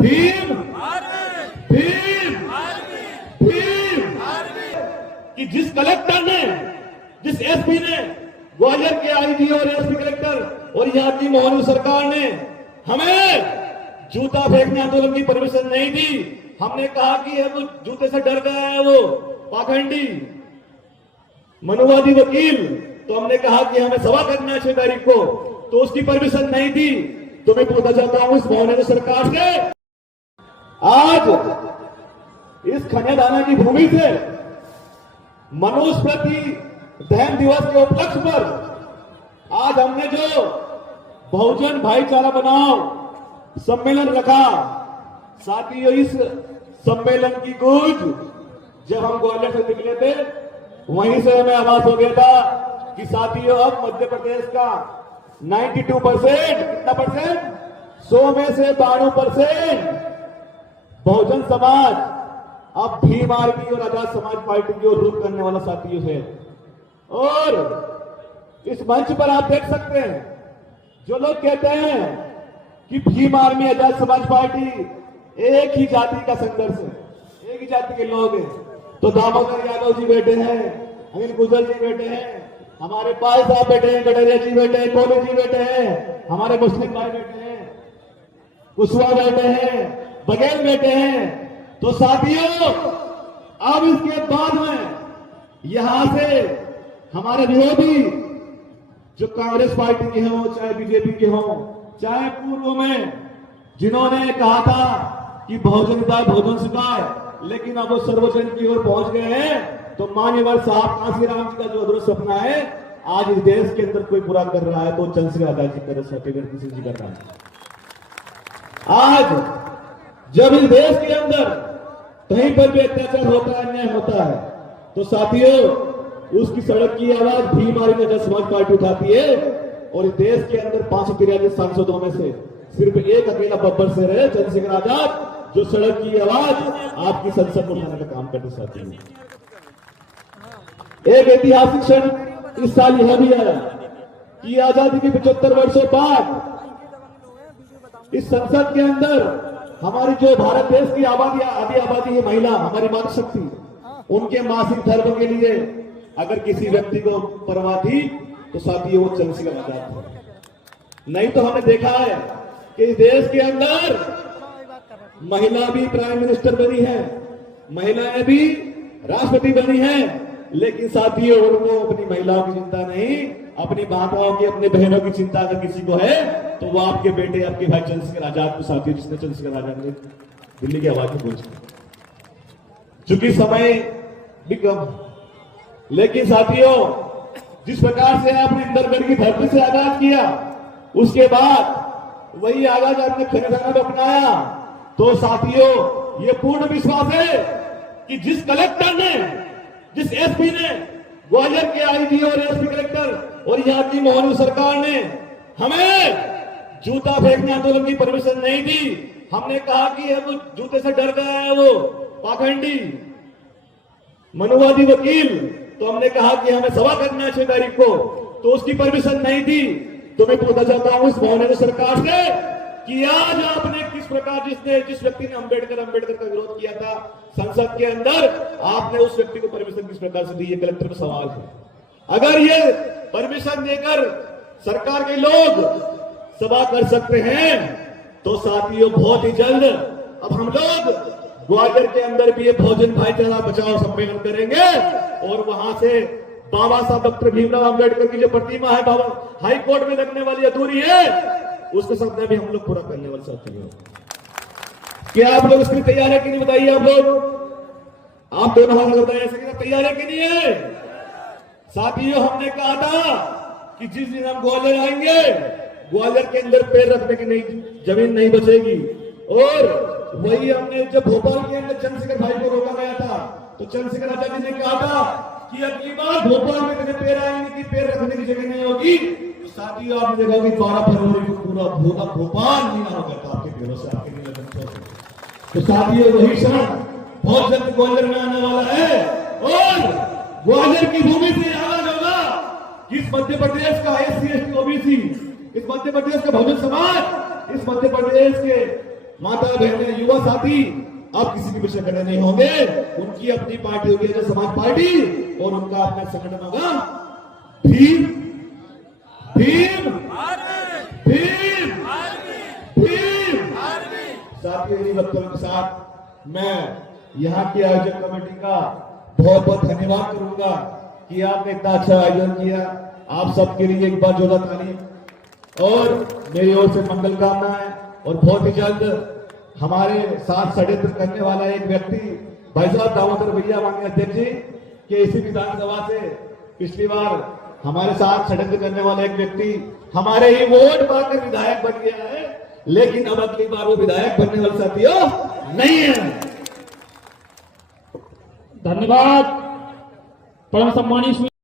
भीम भीम भीम कि जिस कलेक्टर ने, जिस एसपी ने, ग्वालियर के आईजी और एसपी कलेक्टर और यहाँ की मोहन सरकार ने हमें जूता फेंकने आंदोलन की परमिशन नहीं दी। हमने कहा कि वो जूते से डर गया है, वो पाखंडी मनुवादी वकील, तो हमने कहा कि हमें सभा करना है 6 तारीख को, तो उसकी परमिशन नहीं दी। तो मैं पूछना चाहता हूं इस मोहन सरकार से, आज इस खनियादाना की भूमि से मनुस्मृति दहन दिवस के उपलक्ष्य पर आज हमने जो बहुजन भाईचारा बनाओ सम्मेलन रखा, साथियों इस सम्मेलन की गूंज जब हम ग्वालियर से निकले थे वहीं से हमें आभास हो गया था कि साथियों अब मध्य प्रदेश का 92% कितना परसेंट, 100 में से 92% बहुजन समाज अब भीम आर्मी और आजाद समाज पार्टी की ओर रुख करने वाला साथियों है। और इस मंच पर आप देख सकते हैं जो लोग कहते हैं कि भीम आर्मी आजाद समाज पार्टी एक ही जाति का संघर्ष है, एक ही जाति के लोग हैं, तो दामोदर यादव जी बैठे हैं, अनिल गुजर जी बैठे हैं, हमारे पाल साहब बैठे हैं, कटरिया जी बैठे हैं, कोलू जी बैठे हैं, हमारे मुस्लिम भाई बैठे हैं, कुशवाहा बैठे हैं, बघेल बैठे हैं। तो साथियों अब इसके बाद में यहां से हमारे विरोधी जो कांग्रेस पार्टी के हों, चाहे बीजेपी के हों, चाहे पूर्व में जिन्होंने कहा था कि बहुजन हिताय बहुजन सुखाय, लेकिन अब वो सर्वजन की ओर पहुंच गए हैं। तो मान्यवर साहब कांशीराम जी का जो अधूरा सपना है, आज इस देश के अंदर कोई पूरा कर रहा है तो चंद्रशेखर आजाद जी कर किसी जी कर रहा है। आज जब इस देश के अंदर कहीं पर भी अत्याचार होता है, अन्याय होता है, तो साथियों उसकी सड़क की आवाज भीम आर्मी आजाद समाज पार्टी उठाती है। और इस देश के अंदर 543 सांसदों में से सिर्फ एक अकेला बब्बर से रहे चंद्रशेखर आजाद, जो सड़क की आवाज आपकी संसद में उठाने का काम करते साथियों। एक ऐतिहासिक क्षण इस साल यह भी है कि आजादी के 75 वर्षों बाद इस संसद के अंदर हमारी जो भारत देश की आबादी आधी आबादी है महिला, हमारी मातृशक्ति, उनके मासिक धर्म के लिए अगर किसी व्यक्ति को परवाह थी तो साथियों वो चंद्रशेखर आजाद थे। नहीं तो हमने देखा है कि इस देश के अंदर महिला भी प्राइम मिनिस्टर बनी है, महिलाएं भी राष्ट्रपति बनी है, लेकिन साथियों उनको अपनी महिलाओं की चिंता नहीं, अपनी माताओं की, अपने बहनों की चिंता अगर किसी को है तो वो आपके बेटे, आपके भाई चंद्रशेखर आजाद को साथियों, जिसने चंद्रशेखर आजाद ने दिल्ली की आवाज में पहुंची। चूंकि समय भी कम, लेकिन साथियों जिस प्रकार से आपने इंदरगढ़ की धरती से आगाज किया, उसके बाद वही आगाज आपने खनियादाना में अपनाया, तो साथियों ये पूर्ण विश्वास है कि जिस कलेक्टर ने, जिस एसपी ने, ग्वालियर के आईजी और एसपी कलेक्टर और यहाँ की मोहन सरकार ने हमें जूता फेंकने आंदोलन की परमिशन नहीं दी। हमने कहा कि वो जूते से डर गया है, वो पाखंडी मनुवादी वकील, तो हमने कहा कि हमें सभा करना है 6 तारीख को, तो उसकी परमिशन नहीं दी। तो मैं पूछना चाहता हूं इस मोहन सरकार से कि आज आपने किस प्रकार, जिस व्यक्ति ने अंबेडकर का विरोध किया था संसद के अंदर, आपने उस व्यक्ति को परमिशन किस प्रकार से दी? ये कलेक्टर में सवाल है। अगर ये परमिशन देकर सरकार के लोग सभा कर सकते हैं तो साथियों बहुत ही जल्द अब हम लोग ग्वालियर के अंदर भी ये बहुजन भाईचारा बचाओ सम्मेलन करेंगे और वहां से बाबा साहब डॉक्टर भीमराव अंबेडकर की जो प्रतिमा है बाबा हाई कोर्ट में लगने वाली अधूरी है, उसके सपना भी हम लोग पूरा करने वाले साथियों। क्या आप लोग इसकी तैयार है कि नहीं बताइए? आप लोग, आप दोनों हाथ बताइए, तैयार है कि नहीं है? साथियों हमने कहा था कि जिस दिन हम ग्वालियर आएंगे, ग्वालियर के अंदर पैर रखने की नहीं जमीन नहीं बचेगी। और वही हमने जब भोपाल के अंदर चंद्रशेखर भाई को रोका गया था, तो चंद्रशेखर आजाद जी ने कहा था कि अगली बार भोपाल में कभी पैर आएंगे कि पैर रखने की जगह नहीं होगी। तो साथियों आपने देखा कि 12 फरवरी को पूरा भोपाल नीला हो गया था आपके पैरों से, आपके नीले बच्चों से। तो साथियों वही क्षण बहुत जल्द ग्वालियर में आने वाला है और ग्वालियर की भूमि से आगाज होगा कि इस मध्य प्रदेश का SC ST OBC, इस मध्य प्रदेश का बहुजन समाज, इस मध्य प्रदेश के माता बहनें, युवा साथी अब किसी के पीछे खड़े नहीं होंगे। उनकी अपनी पार्टी होगी जन समाज पार्टी और उनका अपना संगठन होगा भीम भीम भीम भीम। साथियों, इन्हीं वक्तव्यों के साथ मैं यहाँ की आयोजक कमेटी का बहुत बहुत धन्यवाद करूंगा कि आपने इतना अच्छा आयोजन किया। आप सबके लिए एक बार जोरदार ताली और मेरी ओर से मंगल कामनाएं। और बहुत ही जल्द हमारे साथ षड्यंत्र करने वाला एक व्यक्ति भाई साहब दामोदर भैया माननीय अध्यक्ष जी के इसी विधानसभा से पिछली बार हमारे साथ षड्यंत्र करने वाला एक व्यक्ति हमारे ही वोट पाकर विधायक बन गया है, लेकिन अब अगली बार वो विधायक बनने वाले साथियों नहीं है। धन्यवाद। परम सम्मानित